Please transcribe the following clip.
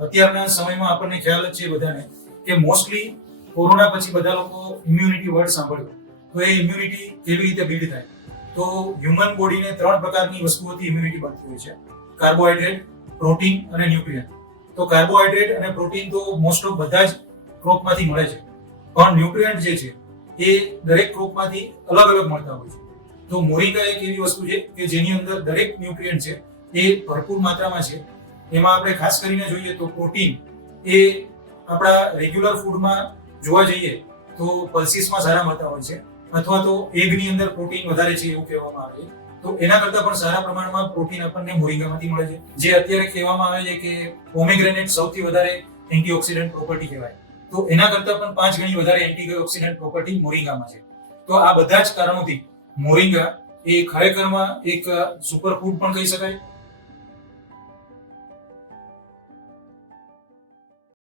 અત્યારના સમયમાં આપણને ખ્યાલ જ છે બધાને કે મોસ્ટલી કોરોના પછી બધા લોકો ઇમ્યુનિટી વર્ડ સાંભળ્યો. તો એ ઇમ્યુનિટી કેવી રીતે બિલ્ડ થાય? તો હ્યુમન બોડીને 3 પ્રકારની વસ્તુઓથી ઇમ્યુનિટી બનતી હોય છે: કાર્બોહાઈડ્રેટ, પ્રોટીન અને ન્યુટ્રિયન્ટ. તો કાર્બોહાઈડ્રેટ અને પ્રોટીન તો મોસ્ટ ઓફ બધા જ ક્રોપમાંથી મળે છે, પણ ન્યુટ્રિયન્ટ જે છે એ દરેક ક્રોપમાંથી અલગ અલગ મળતા હોય છે. તો મોરિંગા એક એવી વસ્તુ છે કે જેની અંદર દરેક ન્યુટ્રિયન્ટ છે એ ભરપૂર માત્રામાં છે. એમાં આપણે ખાસ કરીને જોઈએ તો પ્રોટીન એ આપણા રેગ્યુલર ફૂડમાં જોવા જઈએ તો પલ્સીસમાં સારા મળતા હોય છે, અથવા તો એગની અંદર પ્રોટીન વધારે છે એવું કહેવામાં આવે છે. તો એના કરતાં પણ સારા પ્રમાણમાં પ્રોટીન આપણને મોરિંગામાંથી મળે છે. જે અત્યારે કહેવામાં આવે છે કે પોમેગ્રેનેટ સૌથી વધારે એન્ટીઓક્સિડન્ટ પ્રોપર્ટી કહેવાય, તો એના કરતાં પણ 5 ગણી વધારે એન્ટીઓક્સિડન્ટ પ્રોપર્ટી મોરિંગામાં છે. તો આ બધા જ કારણોથી મોરિંગા એ ખરેખરમાં એક સુપર ફૂડ પણ કહી શકાય,